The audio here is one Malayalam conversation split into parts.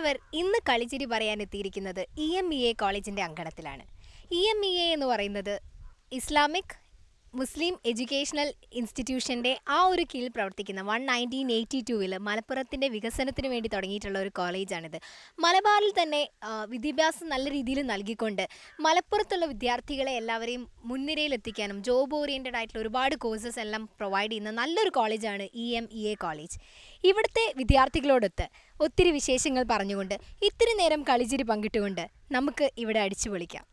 പ്രിയപ്പെട്ടവർ, ഇന്ന് കളിച്ചിരി പറയാനെത്തിയിരിക്കുന്നത് EMEA കോളേജിൻ്റെ അങ്കണത്തിലാണ്. EMEA എന്ന് പറയുന്നത് ഇസ്ലാമിക് മുസ്ലിം എഡ്യൂക്കേഷണൽ ഇൻസ്റ്റിറ്റ്യൂഷൻ്റെ ആ ഒരു കീഴിൽ പ്രവർത്തിക്കുന്ന 1982 മലപ്പുറത്തിൻ്റെ വികസനത്തിന് വേണ്ടി തുടങ്ങിയിട്ടുള്ള ഒരു കോളേജാണിത്. മലബാറിൽ തന്നെ വിദ്യാഭ്യാസം നല്ല രീതിയിൽ നൽകിക്കൊണ്ട് മലപ്പുറത്തുള്ള വിദ്യാർത്ഥികളെ എല്ലാവരെയും മുൻനിരയിലെത്തിക്കാനും ജോബ് ഓറിയൻറ്റഡ് ആയിട്ടുള്ള ഒരുപാട് കോഴ്സസ് എല്ലാം പ്രൊവൈഡ് ചെയ്യുന്ന നല്ലൊരു കോളേജാണ് EMEA കോളേജ്. ഇവിടുത്തെ വിദ്യാർത്ഥികളോടൊത്ത് ഒത്തിരി വിശേഷങ്ങൾ പറഞ്ഞുകൊണ്ട് ഇത്തിരി നേരം കളിച്ചിരി പങ്കിട്ടുകൊണ്ട് നമുക്ക് ഇവിടെ അടിച്ചു പൊളിക്കാം.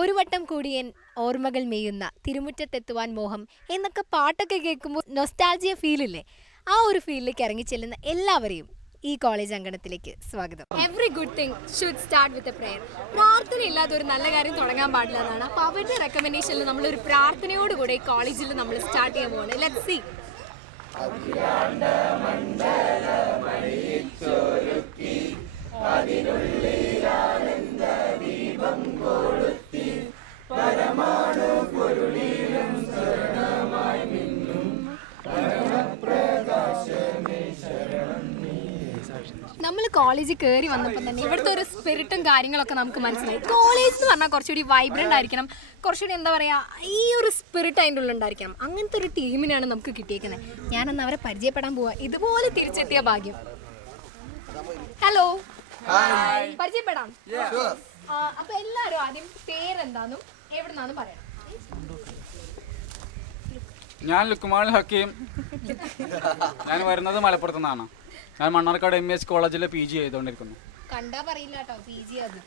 ഒരു വട്ടം കൂടിയൻ ഓർമ്മകൾ മെയ്യുന്ന തിരുമുറ്റത്തെത്തുവാൻ മോഹം എന്നൊക്കെ പാട്ടൊക്കെ കേൾക്കുമ്പോൾ നൊസ്റ്റാൾജിയ ഫീലില്ലേ, ആ ഒരു ഫീലിലേക്ക് ഇറങ്ങിച്ചെല്ലുന്ന എല്ലാവരെയും ഈ കോളേജ് അങ്കണത്തിലേക്ക് സ്വാഗതം. Every good thing should start with a prayer. പ്രാർത്ഥന ഇല്ലാതെ ഒരു നല്ല കാര്യം തുടങ്ങാൻ പാടില്ല എന്നാണ്. അപ്പോൾ അവരുടെ റെക്കമെൻഡേഷനിൽ നമ്മളൊരു പ്രാർത്ഥനയോടുകൂടെ ഈ കോളേജിൽ നമ്മൾ സ്റ്റാർട്ട് ചെയ്യാൻ പോകുന്നത്. Let's see. നമ്മൾ കോളേജിൽ കയറി വന്നപ്പോൾ തന്നെ ഇവിടുത്തെ ഒരു സ്പിരിറ്റും കാര്യങ്ങളൊക്കെ നമുക്ക് മനസ്സിലായി. കോളേജ് എന്ന് പറഞ്ഞാൽ കുറച്ചുകൂടി വൈബ്രൻ്റ് ആയിരിക്കണം, കുറച്ചുകൂടി എന്താ പറയുക, ഈ ഒരു സ്പിരിറ്റ് അതിൻ്റെ ഉള്ളിൽ ഉണ്ടായിരിക്കണം. അങ്ങനത്തെ ഒരു ടീമിനാണ് നമുക്ക് കിട്ടിയേക്കുന്നത്. ഞാനന്ന് അവരെ പരിചയപ്പെടാൻ പോവാ. ഇതുപോലെ തിരിച്ചെത്തിയ ഭാഗ്യം. ഹലോ, പരിചയപ്പെടാം. അപ്പൊ എല്ലാരും ആദ്യം പേരെന്താന്നും എവിടുന്നാന്നും പറയണം. ഞാൻ ലുക്മാൻ ഹക്കീം. ഞാൻ വരുന്നത് മലപ്പുറത്തു നിന്നാണ്. ഞാൻ മണ്ണാർക്കാട് MES കോളേജിലെ PG ചെയ്തുകൊണ്ടിരിക്കുന്നു. കണ്ടാ പറയില്ല കേട്ടോ, PG അത്.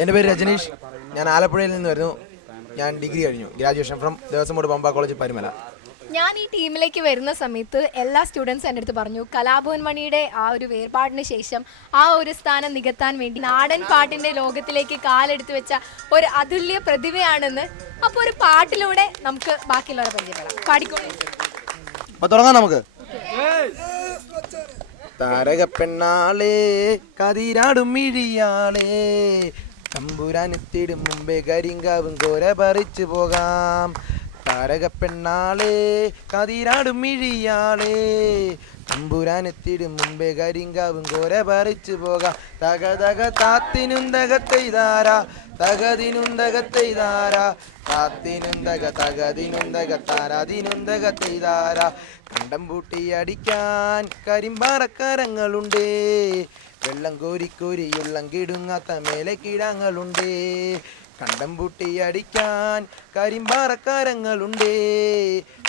എൻ്റെ പേര് രജനീഷ്. ഞാൻ ആലപ്പുഴയിൽ നിന്ന് വരുന്നു. ഞാൻ ഡിഗ്രി കഴിഞ്ഞു, graduation from Devaswom Pampa college Parumala. ഞാൻ ഈ ടീമിലേക്ക് വരുന്ന സമയത്ത് എല്ലാ സ്റ്റുഡൻസും എൻ്റെ അടുത്ത് പറഞ്ഞു, കലാഭവൻ മണിയുടെ ആ ഒരു വേർപാടിന് ശേഷം ആ ഒരു സ്ഥാനം നികത്താൻ വേണ്ടി നാടൻ പാട്ടിൻ്റെ ലോകത്തിലേക്ക് കാലെടുത്ത് വെച്ച ഒരു അതുല്യ പ്രതിഭയാണെന്ന്. അപ്പോൾ ഒരു പാട്ടിലൂടെ നമുക്ക് ബാക്കിയുള്ളവരെ പരിചയപ്പെടാം. പാടിക്കോളൂ. അപ്പോൾ തുടങ്ങാം നമുക്ക്. താരക പെണ്ണാളേ കതിരാടും മിഴിയാളേ, തമ്പുരാനെത്തിടും മുമ്പേ കരിങ്കാവും കോര പറിച്ചു പോകാം. താരക പെണ്ണാളേ കതിരാടും മിഴിയാളേ, തമ്പുരാനെത്തിടും മുമ്പേ കരിങ്കാവും കോര പറിച്ചു പോകാം. തക തക താത്തിനും തകത്തെയ്താര, തകതിനും തകത്തെയ്താര, താത്തിനും തക തകതിനും തകത്താരതിനും തകത്തെയ്താര. കണ്ടം പൂട്ടി അടിക്കാൻ കരിമ്പാറക്കാരങ്ങളുണ്ടേ, വെള്ളം കോരി ഉള്ളം കിടുങ്ങാത്ത മേലെ കിടാങ്ങളുണ്ടേ. കണ്ടം പൂട്ടി അടിക്കാൻ കരിമ്പാറക്കാരങ്ങളുണ്ടേ,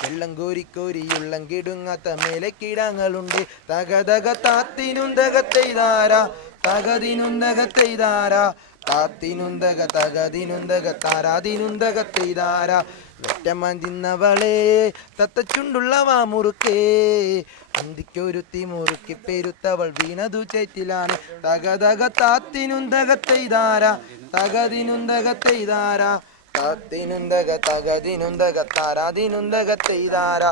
വെള്ളം കോരി ഉള്ളം കിടുങ്ങാത്ത മേലെ കിടാങ്ങളുണ്ട്. തക തക താത്തിനും തകത്തെയ്താര, തകതിനും തകത്തെയ്താര, താത്തിനും തക തകതിനും തകത്താരതിനും തകത്തെയ്താര. ഒറ്റമാൻ തിന്നവളെ തത്തച്ചുണ്ടുള്ള വാമുറുക്കേ, അന്തിക്കൊരുത്തി മുറുക്കി പെരുത്തവൾ വീണതു ചേറ്റിലാണ്. തക തക താത്തിനും തകത്തെയ്താര, തകതിനും തകത്തെയ്താര, താത്തിനും തക തകതിനും തകത്താരതിനും തകത്തെയ്താര.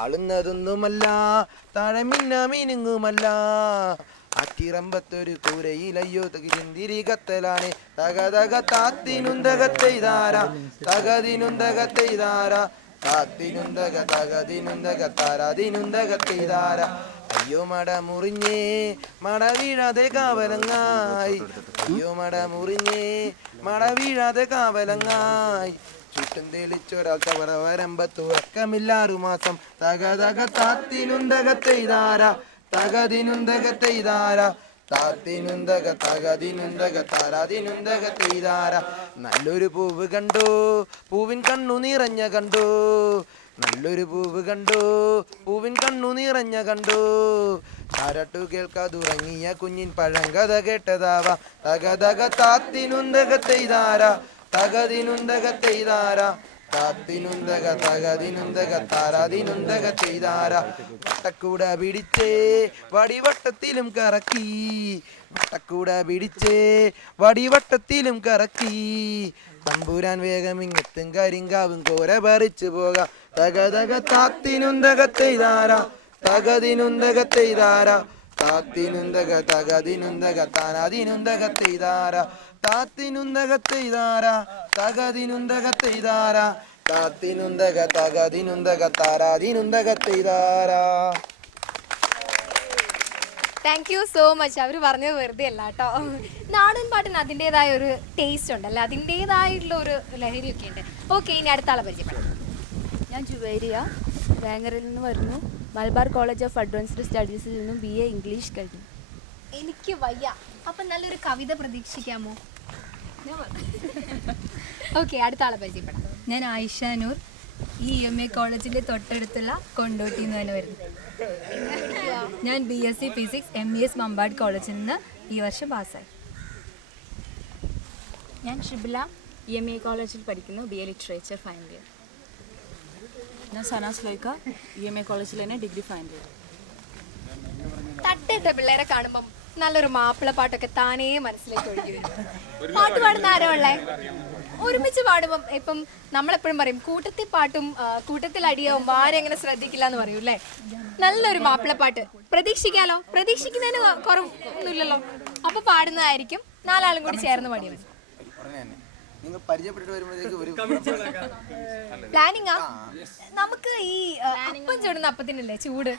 ആളുന്നതൊന്നുമല്ല താഴെ മിന്നുങ്ങുമല്ല, ആറ്റിറമ്പത്തൊരു കൂരയിലയ്യോ തകിരിന്തിരി കത്തലാണ്. തക തക താത്തിനും തകത്തെയ്താര, തകതിനും തകത്തെയ്താര, താത്തിനും തക തകതിനും തകത്താരതിനും തകത്തെയ്താര. അയ്യോ മട മുറിഞ്ഞേ മട വീഴാതെ കാവലങ്ങായി, അയ്യോ മട മുറിഞ്ഞേ മട വീഴാതെ കാവലങ്ങായി. ചുറ്റും തെളിച്ചൊരാൾ തവറ വരമ്പത്തുറക്കമില്ലാറു മാസം. തക തക താത്തിനും തകത്തെയ്താര, തകതിനും തകത്തെയ്താര, താത്തിനും തക തകതിനും തകത്താരതിനും തകത്തെയ്താര. നല്ലൊരു പൂവ് കണ്ടോ, പൂവിൻ കണ്ണു നിറഞ്ഞ കണ്ടോ, നല്ലൊരു പൂവ് കണ്ടോ, പൂവിൻ കണ്ണു നിറഞ്ഞ കണ്ടോ. താരാട്ടു കേൾക്കാതുറങ്ങിയ കുഞ്ഞിൻ പഴങ്കഥ കേട്ടതാവാ. തക തക താത്തിനും തകത്തെയ്താര, തകതിനും തകത്തെയ്താര, താത്തിനും തക തകതിനും തകത്താരതിനും തകത്തെയ്താര. വട്ടക്കൂട പിടിച്ചേ വടിവട്ടത്തിലും കറക്കി, വട്ടക്കൂട പിടിച്ചേ വടിവട്ടത്തിലും കറക്കി. തമ്പുരാൻ വേഗം ഇങ്ങെത്തും കരിങ്കാവും കോര പറിച്ചു പോകാം. തക തക താത്തിനും തകത്തെയ്താര, തകതിനും തകത്തെയ്താര, താത്തിനും തക തകതിനും തകത്താരതിനും തകത്തെയ്താര. താത്തിനും തകത്തെയ്താര, തകതിനും തകത്തെയ്താര, താത്തിനും തക തകതിനും തകത്താരതിനും തകത്തെയ്താര. Thank you so much. അവർ പറഞ്ഞത് വെറുതെ അല്ല കേട്ടോ. നാടൻ പാട്ടിന് അതിൻ്റെതായ ഒരു ടേസ്റ്റ് ഉണ്ടല്ലോ, അതിൻ്റെതായിട്ടുള്ള ഒരു ലഹരിയൊക്കെ ഉണ്ട്. ഓക്കെ, ഇനി അടുത്ത ആളെ പരിചയപ്പെടാം. ഞാൻ ജുവേരിയ വേങ്ങരയിൽ നിന്ന് വരുന്നു. മലബാർ കോളേജ് ഓഫ് അഡ്വാൻസ്ഡ് സ്റ്റഡീസിൽ നിന്നും BA ഇംഗ്ലീഷ് കഴിഞ്ഞു. എനിക്ക് വയ്യ. അപ്പം നല്ലൊരു കവിത പ്രതീക്ഷിക്കാമോ? ഓക്കെ, അടുത്ത ആളെ പരിചയപ്പെടാം. ഞാൻ ആയിഷ നൂർ, ഈ EMA കോളേജിൻ്റെ തൊട്ടടുത്തുള്ള കൊണ്ടോട്ടിയിൽ നിന്ന് തന്നെ വരുന്നു. ഞാൻ BSc ഫിസിക്സ് MES മമ്പാട് കോളേജിൽ നിന്ന് ഈ വർഷം പാസ്സായി. ഞാൻ ഷിബില EMA കോളേജിൽ പഠിക്കുന്നു. BA literature final year. ഞാൻ സനാസ് ലൈക്ക EMA കോളേജിൽ തന്നെ ഡിഗ്രി ഫൈനൽ ഇയർ. തട്ടിട്ട പിള്ളേരെ കാണുമ്പം നല്ലൊരു മാപ്പിള പാട്ടൊക്കെ താനേ മനസ്സിലേക്ക് ഒഴുകി വരും. പാട്ട് പാടുന്ന ആരോ ഉള്ളേ? ഒരുമിച്ച് പാടുമ്പം ഇപ്പം നമ്മളെപ്പോഴും പറയും കൂട്ടത്തിൽ പാട്ടും കൂട്ടത്തിൽ അടിയാവുമ്പോൾ ആരും എങ്ങനെ ശ്രദ്ധിക്കില്ല എന്ന് പറയും അല്ലേ? നല്ലൊരു മാപ്പിളപ്പാട്ട് പ്രതീക്ഷിക്കാലോ. പ്രതീക്ഷിക്കുന്നതിന് കുറവൊന്നുമില്ലല്ലോ. അപ്പൊ പാടുന്നതായിരിക്കും. നാലാളും കൂടി ചേർന്ന് പാടിയത്. നിങ്ങൾ പരിചയപ്പെട്ടിട്ട് വരുമ്പോഴത്തേക്ക് ഒരു പ്ലാനിങ്ങാ. നമുക്ക് ഈ അപ്പം ചൂടുന്ന അപ്പത്തിനല്ലേ ചൂട്,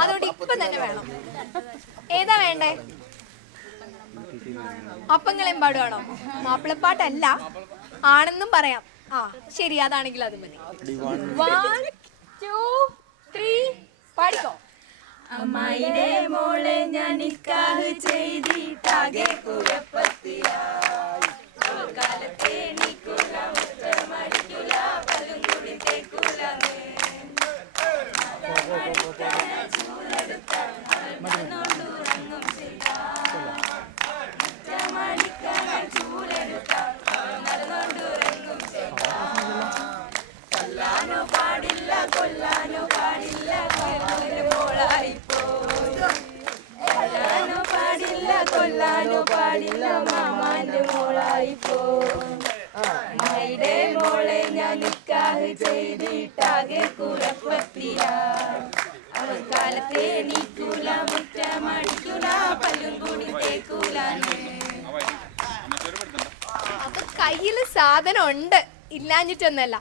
അതുകൊണ്ട് ഇപ്പം തന്നെ വേണം. ഏതാ വേണ്ടേ? അപ്പങ്ങളെയും പാടുവാണോ? മാപ്പിളപ്പാട്ടല്ല ആണെന്നും പറയാം. ആ ശരി, അതാണെങ്കിൽ അത് മതി. 1 2 3 പാടിക്കോ. അമ്മായിടെ മോളെ ഞാൻ നിക്കാഹ് ചെയ്തിട്ടാകെ കുഴപ്പത്തിലായി. കാലത്തെ നീക്കുല മുറ്റമടിക്കുല പലും കൂടി തേക്കുല കൊല്ലാനോ പാടില്ല കൊല്ലാനോ പാടില്ല മോളായിപ്പോ. കൊല്ലാനോ പാടില്ല കൊല്ലാനോ പാടില്ല മാമാന്റെ മോളായിപ്പോ. അമ്മായിടെ മോളെ ഞാൻ നിക്കാഹ് ചെയ്തിട്ടാകെ കുഴപ്പത്തിലായി. അവൻ കാലത്തെ നീക്കൂല മുറ്റമടിക്കൂല പല്ലും കൂടി തേക്കൂലാന്ന്. അപ്പൊ കയ്യില് സാധനം ഉണ്ട്, ഇല്ലാഞ്ഞിട്ടൊന്നല്ല.